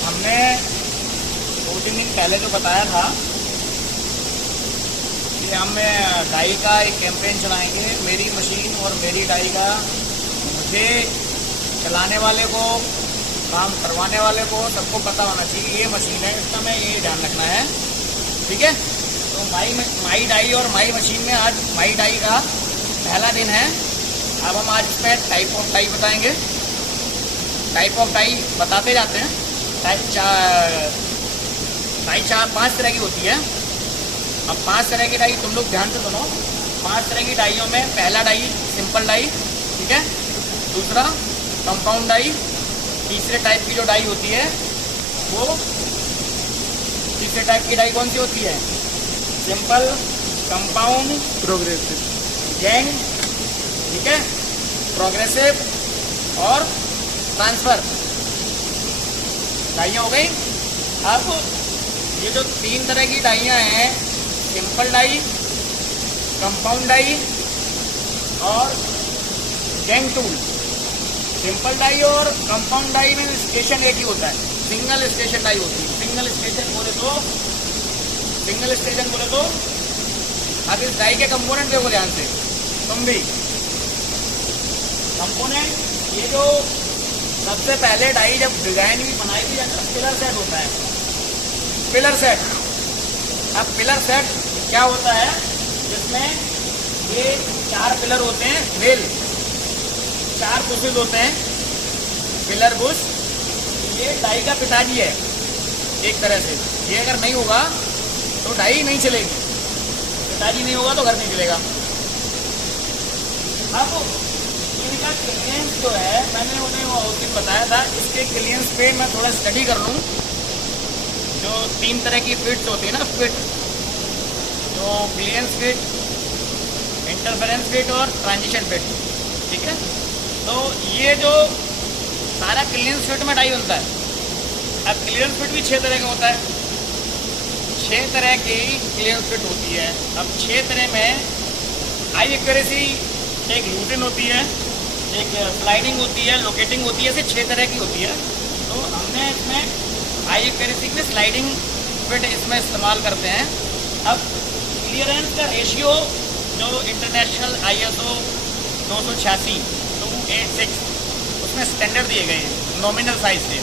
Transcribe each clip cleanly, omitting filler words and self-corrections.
हमने 2-3 दिन पहले जो बताया था कि हम डाई का एक कैंपेन चलाएंगे, मेरी मशीन और मेरी डाई का। मुझे चलाने वाले को, काम करवाने वाले को, सबको पता होना चाहिए ये मशीन है, इसका मैं ये ध्यान रखना है, ठीक है। तो माई डाई और माई मशीन में आज माई डाई का पहला दिन है। अब हम आज इसमें टाइप ऑफ डाई बताएंगे। टाइप ऑफ डाई बताते जाते हैं। डाई 5 तरह की होती है। अब 5 तरह की डाई तुम लोग ध्यान से सुनो। 5 तरह की डाइयों में पहला डाई सिंपल डाई, ठीक है। दूसरा कंपाउंड डाई। तीसरे टाइप की जो डाई होती है वो, तीसरे टाइप की डाई कौन सी होती है? सिंपल, कंपाउंड, प्रोग्रेसिव, गैंग, ठीक है, प्रोग्रेसिव और ट्रांसफर डाइयाँ हो गई। अब ये जो 3 तरह की डाइयाँ हैं, सिंपल डाई, कंपाउंड डाई और गैंग टूल। सिंपल डाई और कंपाउंड डाई में स्टेशन एक ही होता है, सिंगल स्टेशन डाई होती है। सिंगल स्टेशन बोले तो अब इस डाई के कंपोनेंट देखो ध्यान से तुम भी। कंपोनेंट, ये जो सबसे पहले डाई जब डिजाइन भी बनाई थी जाकर पिलर सेट होता है। पिलर सेट, अब पिलर सेट क्या होता है? जिसमें ये 4 पिलर होते हैं, मेल 4 बुशेज होते हैं, पिलर बुश। ये डाई का पिताजी है एक तरह से। ये अगर नहीं होगा तो डाई नहीं चलेगी, पिताजी नहीं होगा तो घर नहीं चलेगा। अब इनका क्लियरेंस जो है, मैंने उन्हें वो उस दिन बताया था, इसके क्लियरेंस पे मैं थोड़ा स्टडी कर लूँ। जो 3 तरह की फिट्स होती है ना, फिट, तो क्लियरेंस फिट, इंटरफेरेंस फिट और ट्रांजिशन फिट, ठीक है। तो ये जो सारा क्लियरेंस फिट में डाई बनता है। अब क्लियरेंस फिट भी 6 तरह का होता है। 6 तरह की क्लियरेंस फिट होती है। अब 6 तरह में हाई एक्यूरेसी एक रूटिन होती है, एक स्लाइडिंग होती है, लोकेटिंग होती है, ऐसे 6 तरह की होती है। तो हमने इसमें हाई एक्यूरेसी में स्लाइडिंग फिट इसमें इस्तेमाल करते हैं। अब क्लियरेंस का रेशियो जो इंटरनेशनल ISO 986 286 उसमें स्टैंडर्ड दिए गए हैं नॉमिनल साइज से।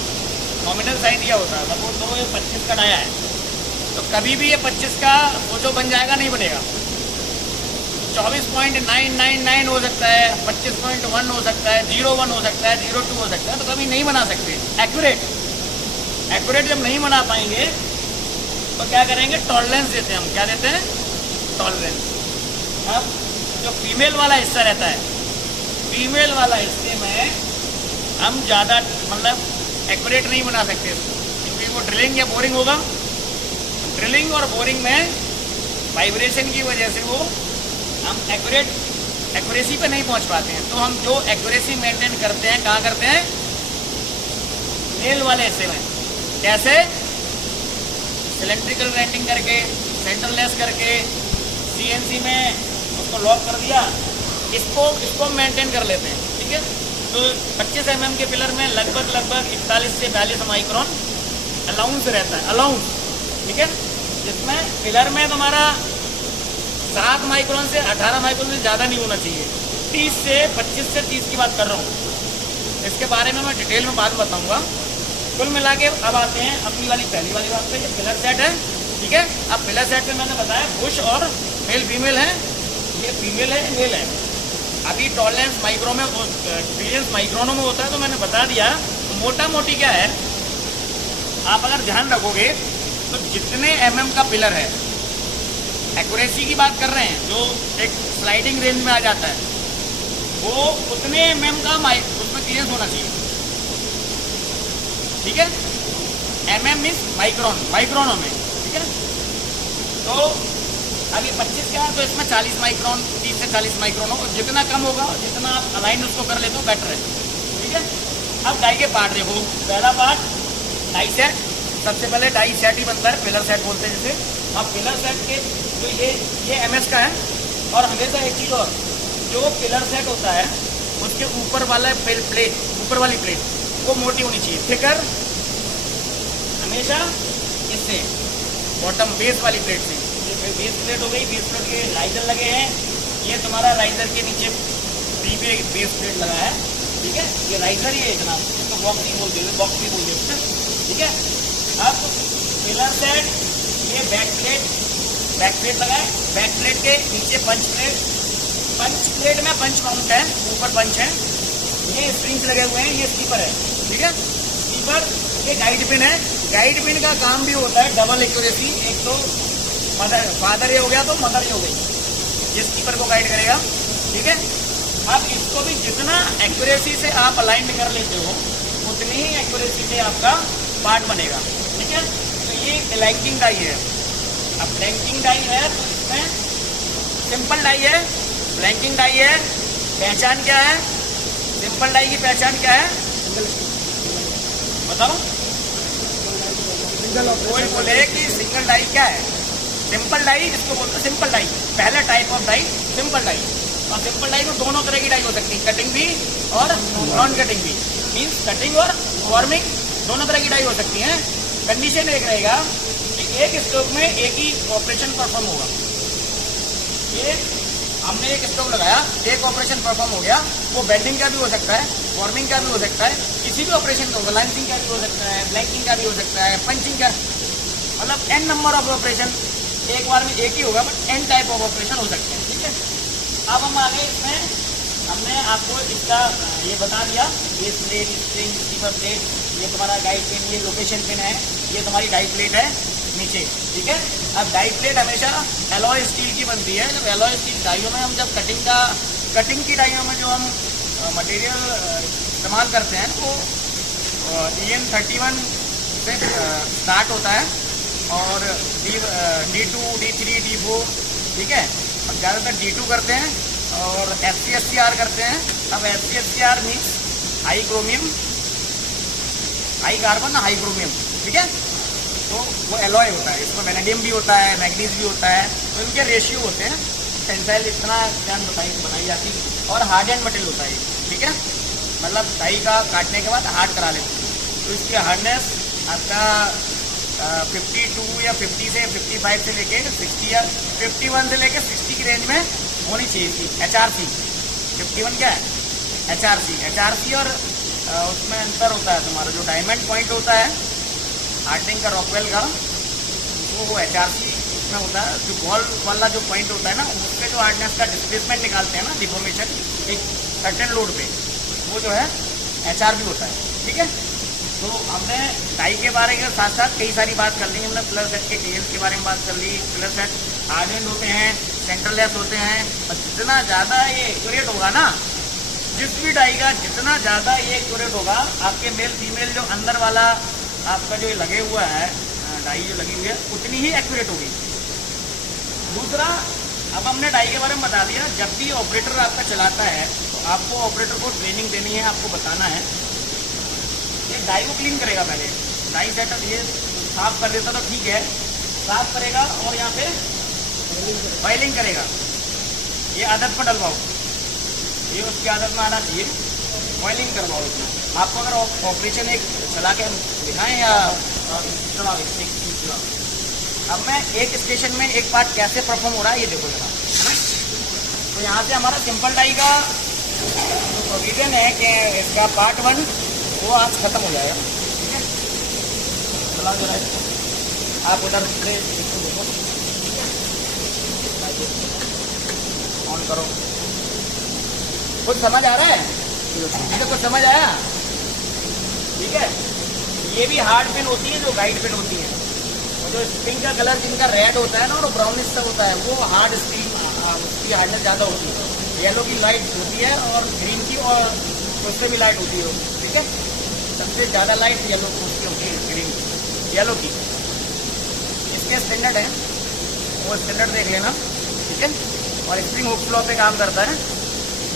नॉमिनल साइज क्या होता है? सपोज करो ये 25 का डाया है, तो कभी भी ये 25 का वो जो बन जाएगा नहीं बनेगा। 24.999 हो सकता है, 25.1 हो सकता है, 01 हो सकता है, 02 हो सकता है, तो कभी नहीं बना सकते एक्यूरेट जब नहीं बना पाएंगे तो क्या करेंगे? टॉलरेंस देते हैं हम। क्या देते हैं? टॉलरेंस। अब जो फीमेल वाला हिस्सा रहता है, फीमेल वाला हिस्से में हम ज़्यादा मतलब एक्यूरेट नहीं बना सकते, क्योंकि वो ड्रिलिंग या बोरिंग होगा। ड्रिलिंग और बोरिंग में वाइब्रेशन की वजह से वो हम एक्यूरेसी पे नहीं पहुंच पाते हैं। तो हम जो एक्यूरेसी मेंटेन करते हैं, कहाँ करते हैं? नेल वाले हिस्से में। कैसे? सिलेंड्रिकल ग्राइंडिंग करके, सेंटरलेस करके, CNC में उसको लॉक कर दिया, इसको मेंटेन कर लेते हैं, ठीक है। तो 25 mm के पिलर में लगभग 41 से 42 माइक्रोन अलाउंस रहता है, अलाउंस, ठीक है। जिसमें पिलर में तुम्हारा 7 माइक्रोन से 18 माइक्रोन से ज़्यादा नहीं होना चाहिए। 25 से 30 की बात कर रहा हूँ। इसके बारे में मैं डिटेल में बाद में बताऊँगा। कुल मिला के अब आते हैं अपनी पहली वाली बात पे। ये पिलर सेट है, ठीक है। अब पिलर सेट में मैंने बताया बुश और मेल फीमेल है, ये फीमेल है, मेल है। अभी टॉलरेंस माइक्रो में, क्लियरेंस माइक्रोनों में होता है, तो मैंने बता दिया। मोटा मोटी क्या है, आप अगर ध्यान रखोगे तो जितने mm का पिलर है, एक्यूरेसी की बात कर रहे हैं, जो एक स्लाइडिंग रेंज में आ जाता है, वो उतने mm का उसमें क्लियरेंस होना चाहिए, ठीक है। mm मीन्स माइक्रोनों में, ठीक है। तो अभी 25 का है तो इसमें 40 माइक्रोन, 30 से 40 माइक्रोन हो। जितना कम होगा, जितना आप अलाइन उसको कर लेते हो, बेटर है, ठीक है। अब डाई के पार्ट देखो। पहला पार्ट डाई सेट। सबसे पहले डाई सेट ही बनता है, पिलर सेट बोलते हैं जिसे। अब पिलर सेट के तो ये MS का है। और हमेशा एक चीज़ और, जो पिलर सेट होता है उसके ऊपर वाला प्लेट, ऊपर वाली प्लेट वो मोटी होनी चाहिए, थिकर हमेशा इससे बॉटम बेस वाली प्लेट से। ये बेस प्लेट हो गई, बेस प्लेट के राइजर लगे हैं, ये तुम्हारा राइजर के नीचे बेस प्लेट लगा है, ठीक है। ये राइजर ही है इतना, इसको बॉक्स भी बोलते हैं, बॉक्स भी बोलते हैं, ठीक है। अब पिलर सेट, ये बैक प्लेट लगा है, बैक प्लेट के नीचे पंच प्लेट में पंच माउंट है, ऊपर पंच है, ये स्प्रिंग्स लगे हुए हैं, ये स्लीपर है, ठीक है। स्लीपर ये गाइड पिन है, गाइड पिन का काम भी होता है डबल एक्यूरेसी, एक तो फादर ये हो गया तो मदर ये हो गई, ये स्लीपर को गाइड करेगा, ठीक है। अब इसको भी जितना एक्यूरेसी से आप अलाइन कर लेते हो उतनी ही एक्यूरेसी से आपका पार्ट बनेगा, ठीक है। तो ये ब्लैंकिंग डाई है। अब ब्लैंकिंग डाई है तो इसमें सिंपल डाई है, ब्लैंकिंग डाई है, पहचान क्या है, सिंपल डाई की पहचान क्या है बताओ। कोई बोले कि सिंगल डाई क्या है, सिंपल डाई इसको बोलते हैं, सिंपल डाई पहला type of die simple die. और सिंपल डाई में दोनों तरह की डाई हो सकती है, कटिंग भी और नॉन कटिंग भी, मीन्स कटिंग और फॉर्मिंग दोनों तरह की डाई हो सकती है। कंडीशन एक रहेगा कि एक स्ट्रोक में एक ही ऑपरेशन परफॉर्म होगा। ये हमने एक स्ट्रोक लगाया, एक ऑपरेशन परफॉर्म हो गया, वो बेंडिंग का भी हो सकता है, फॉर्मिंग का भी हो सकता है, किसी भी ऑपरेशन का, बैलेंसिंग का भी हो सकता है, ब्लैंकिंग का भी हो सकता है, पंचिंग का, मतलब n नंबर ऑफ ऑपरेशन एक बार में एक ही होगा, but n type of operation हो सकते हैं, ठीक है। अब हम आगे इसमें हमने आपको इसका ये बता दिया, ये प्लेट, स्प्रिंग, स्लीपर प्लेट, ये तुम्हारा गाइड पिन, ये लोकेशन पिन है, ये तुम्हारी गाइड प्लेट है नीचे, ठीक है। अब गाइड प्लेट हमेशा एलॉय स्टील की बनती है। जब एलॉय स्टील डाइयों में हम जब कटिंग की डाइयों में जो हम मटेरियल इस्तेमाल करते हैं वो EN31 से स्टार्ट होता है और D2, D3, D4, ठीक है। और ज़्यादातर D2 करते हैं और FCSCR करते हैं। अब FCSCR means high chromium, high carbon, high chromium, ठीक है। तो वो एलॉय होता है, इसमें वेनेडियम भी होता है, मैग्नीज भी होता है, तो इनके रेशियो होते हैं। टेंसाइल इतना जान बनाई जाती है और हार्ड एंड मटेरियल होता है, ठीक है। मतलब डाई का काटने के बाद हार्ड करा लेते हैं, तो इसकी हार्डनेस आपका 52 या 50 से 55 से लेके 60 या 51 से लेके 60 की रेंज में होनी चाहिए थी। HRC 51 क्या है, HRC और उसमें अंतर होता है, तुम्हारा जो डायमंड पॉइंट होता है हार्डनिंग का, रॉकवेल का, वो HRC उसमें होता है। जो बॉल वाला जो पॉइंट होता है ना, उसके जो हार्डनेस का डिस्प्लेसमेंट निकालते हैं ना, डिफॉर्मेशन एक सर्टेन लोड पे, वो जो है HRB होता है, ठीक है। तो हमने डाई के बारे के साथ साथ कई सारी बात कर ली। हमने पिलर सेट के क्लियरेंस के बारे में बात कर ली। पिलर सेट हार्डनेड होते हैं, सेंटरलेस होते हैं, और जितना ज़्यादा ये एक्यूरेट होगा ना, जिस भी डाई का जितना ज़्यादा ये एक्यूरेट होगा, आपके मेल फीमेल जो अंदर वाला आपका जो लगे हुआ है डाई जो लगी हुई है, उतनी ही एक्यूरेट होगी। दूसरा, अब हमने डाई के बारे में बता दिया। जब भी ऑपरेटर आपका चलाता है तो आपको ऑपरेटर को ट्रेनिंग देनी है, आपको बताना है। ये डाई को क्लीन करेगा पहले, डाई सेटअप ये साफ कर देता तो ठीक है, साफ करेगा और यहाँ पे फाइलिंग करेगा। ये आदत पर डलवाओ, ये उसकी आदत में आना चाहिए, ऑयलिंग करवाओ इसमें। आपको अगर ऑपरेशन एक चला के दिखाएं या अब मैं एक स्टेशन में एक पार्ट कैसे परफॉर्म हो रहा है ये देखो जरा, है ना। तो यहाँ से हमारा सिंपल डाई का प्रोविजन है कि इसका पार्ट 1 वो आज खत्म हो जाएगा, ठीक है। चला जरा आप उधर से ऑन करो। कुछ समझ आ रहा है, कुछ समझ आया, ठीक है। ये भी हार्ड पिन होती है जो गाइड पिन होती है, और जो स्प्रिंग का कलर जिनका रेड होता है ना और ब्राउनिश सा होता है, वो हार्ड स्टील, उसकी हार्डनेस ज़्यादा होती है। येलो की लाइट होती है और ग्रीन की और उससे भी लाइट होती है, ठीक है। सबसे ज़्यादा लाइट येलो उसकी होती है, ग्रीन येलो की। इसके स्टैंडर्ड है, वो स्टैंडर्ड देख लेना, ठीक है। और स्प्रिंग हुक फ्लो पे काम करता है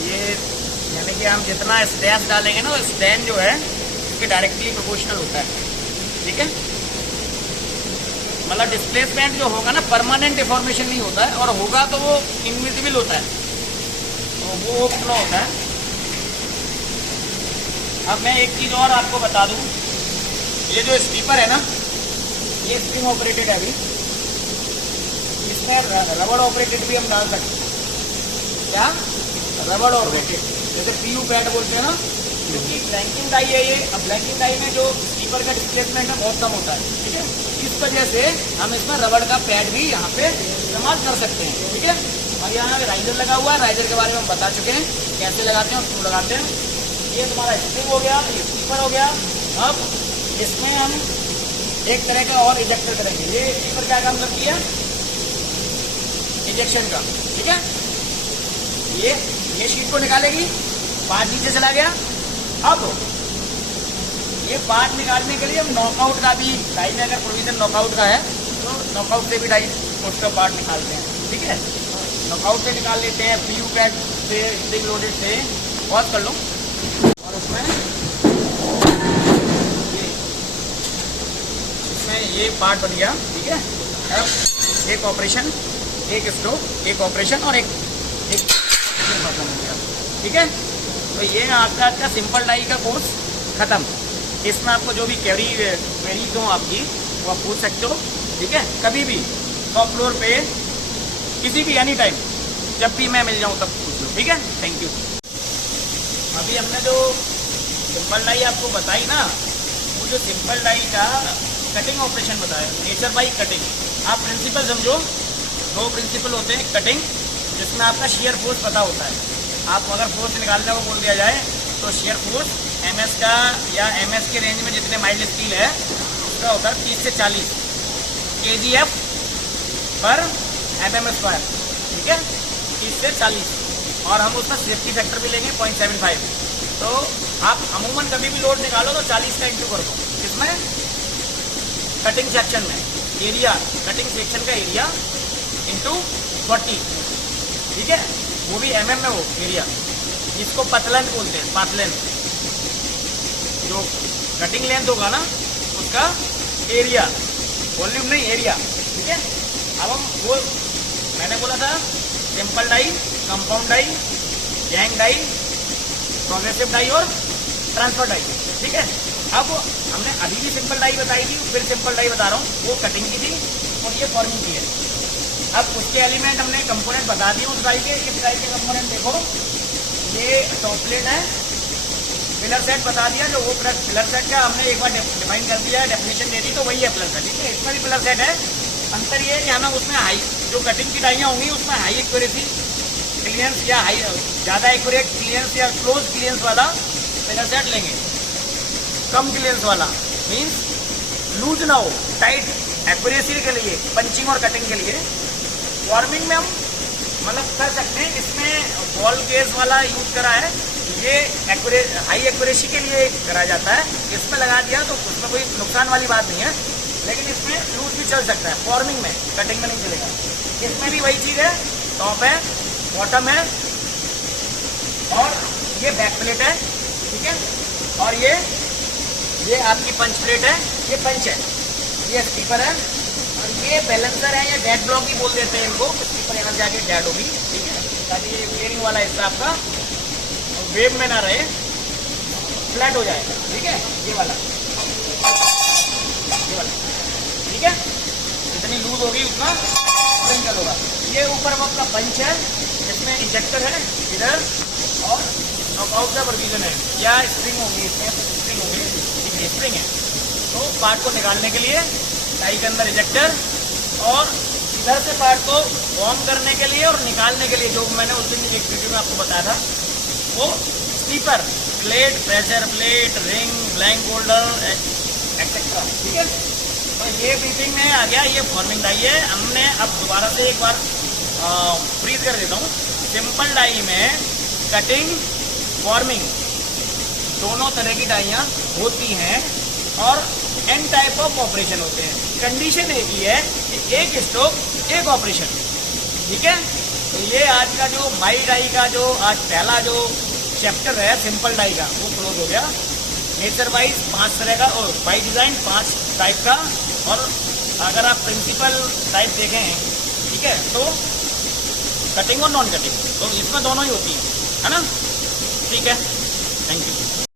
ये, यानी कि हम जितना स्ट्रेस डालेंगे ना, वो स्टैंड जो है इसके डायरेक्टली प्रोपोर्शनल होता है, ठीक है। मतलब डिस्प्लेसमेंट जो होगा ना, परमानेंट डिफॉर्मेशन नहीं होता है, और होगा तो वो इनविजिबल होता है, तो वो हुक फ्लो होता है। अब मैं एक चीज़ और आपको बता दूं, ये जो स्टीपर है ना, ये स्प्रिंग ऑपरेटेड है अभी, इसमें रबड़ ऑपरेटेड भी हम डाल सकते हैं। क्या? रबड़ ऑपरेटेड, जैसे PU पैड बोलते हैं ना, क्योंकि ब्लैंकिंग डाई है ये। अब ब्लैंकिंग डाई में जो स्टीपर का डिस्प्लेसमेंट है बहुत कम होता है, ठीक है। इस वजह से हम इसमें रबड़ का पैड भी यहाँ पे इस्तेमाल कर सकते हैं, ठीक है। और यहाँ राइजर लगा हुआ है, राइजर के बारे में हम बता चुके हैं कैसे लगाते हैं और क्यों लगाते हैं। ये तुम्हारा स्प्रिंग हो गया, ये स्टीपर हो गया। अब इसमें हम एक तरह का और इजेक्टर करेंगे। ये स्टीपर क्या काम करती है? इंजेक्शन का, ठीक है। ये शीट को निकालेगी, पार्ट नीचे चला गया। अब ये पार्ट निकालने के लिए हम नॉकआउट का भी, डाई में अगर प्रोविजन नॉकआउट का है तो नॉकआउट से भी डाई उसका पार्ट निकालते हैं, ठीक है। नॉकआउट से निकाल लेते हैं, PU पैड से, स्प्रिंग लोडेड से। पॉज कर लो। और इसमें ये पार्ट बन गया, ठीक है। अब एक ऑपरेशन, एक स्ट्रोक, एक ऑपरेशन और एक खत्म हो गया, ठीक है। तो ये आपका सिंपल डाई का कोर्स खत्म। इसमें आपको जो भी क्वेरीज हो आपकी वो आप पूछ सकते हो, ठीक है। कभी भी टॉप फ्लोर पे किसी भी एनी टाइम, जब भी मैं मिल जाऊँ तब पूछ लो, ठीक है। Thank you. अभी हमने जो सिंपल डाई आपको बताई ना, वो जो सिंपल डाई का कटिंग ऑपरेशन बताया, नेचर बाई कटिंग। आप प्रिंसिपल समझो, दो प्रिंसिपल होते हैं। कटिंग, जिसमें आपका शेयर फोर्स पता होता है। आप अगर फोर्स निकालने को बोल दिया जाए तो शेयर फोर्स MS का या MS के रेंज में जितने माइल्ड स्टील है उसका होता है 30 से 40 kgf पर mm², ठीक है। 30 से 40, और हम उसमें सेफ्टी फैक्टर भी लेंगे 0.75। तो आप अमूमन कभी भी लोड निकालो तो 40 का इंटू कर दो। इसमें कटिंग सेक्शन में एरिया, कटिंग सेक्शन का एरिया इंटू 40, ठीक है। वो भी mm में, वो एरिया, इसको पतलेंथ बोलते हैं, पातलेंथ। जो कटिंग लेंथ होगा ना उसका एरिया, वॉल्यूम नहीं, एरिया, ठीक है। अब हम वो मैंने बोला था simple die, compound die, gang die, progressive die और ट्रांसफर डाई, ठीक है। अब हमने अभी भी सिंपल डाई बताई थी, फिर सिंपल डाई बता रहा हूँ। वो कटिंग की थी और ये फॉर्मिंग की है। अब उसके एलिमेंट हमने कंपोनेंट बता दिए उस डाई के। इस डाई के कंपोनेंट देखो, ये टॉप प्लेट है, पिलर सेट बता दिया। जो वो पिलर सेट का हमने एक बार डिफाइन कर दिया, डेफिनेशन दे दी, तो वही है पिलर सेट, ठीक है। इसमें भी पिलर सेट है। अंतर ये है कि हमें उसमें हाई, जो कटिंग की डाइयाँ होंगी उसमें हाई एक्यूरेसी क्लियरेंस या हाई ज़्यादा एक्यूरेट क्लियरेंस या क्लोज क्लियरेंस वाला पिलर सेट लेंगे। कम क्लियरेंस वाला मीन्स लूज ना हो, टाइट एक्यूरेसी के लिए, पंचिंग और कटिंग के लिए। फॉर्मिंग में हम मतलब कर सकते हैं। इसमें बॉल गेज वाला यूज करा है, ये हाई एक्यूरेसी के लिए करा जाता है। इसमें लगा दिया तो उसमें कोई नुकसान वाली बात नहीं है, लेकिन इसमें लूज भी चल सकता है। फॉर्मिंग में, कटिंग में नहीं चलेगा। इसमें भी वही चीज़ है, टॉप है, बॉटम है और ये बैक प्लेट है, ठीक है। और ये आपकी पंच प्लेट है, ये पंच है, ये स्टीपर है और ये बैलेंसर है या डेड ब्लॉक ही बोल देते हैं इनको। स्टीपर यहाँ जाके डेड होगी, ठीक है, ताकि ये बेयरिंग वाला हिस्सा आपका वेव में ना रहे, फ्लैट हो जाएगा, ठीक है। ये वाला, ठीक है। जितनी लूज होगी उतना स्प्रिंकल होगा। ये ऊपर वो आपका पंच है, इसमें इंजेक्टर है इधर और नॉकआउट का प्रोविजन है, या स्प्रिंग होगी, इसमें स्प्रिंग होगी, ठीक है, स्प्रिंग है। तो पार्ट को निकालने के लिए टाई के अंदर इंजेक्टर, और इधर से पार्ट को फॉर्म करने के लिए और निकालने के लिए, जो मैंने उस दिन एक वीडियो में आपको बताया था, वो stripper, plate, pressure plate, ring, blank holder etcetera, ठीक है। तो ये ब्रीफिंग में आ गया, ये फॉर्मिंग डाई है। हमने अब दोबारा से एक बार फ्रीज कर देता हूँ। सिंपल डाई में कटिंग, फॉर्मिंग दोनों तरह की डाइयाँ होती हैं और एन टाइप ऑफ ऑपरेशन होते हैं। कंडीशन एक ही है कि एक स्ट्रोक एक ऑपरेशन, ठीक है। तो ये आज का जो माई डाई का जो आज पहला जो चैप्टर है सिंपल डाई का, वो क्लोज हो गया। नेचर वाइज 5 तरह का और बाई डिज़ाइन 5 टाइप का, और अगर आप प्रिंसिपल टाइप देखें, ठीक है, तो कटिंग और नॉन कटिंग, तो इसमें दोनों ही होती है ना, ठीक है। Thank you.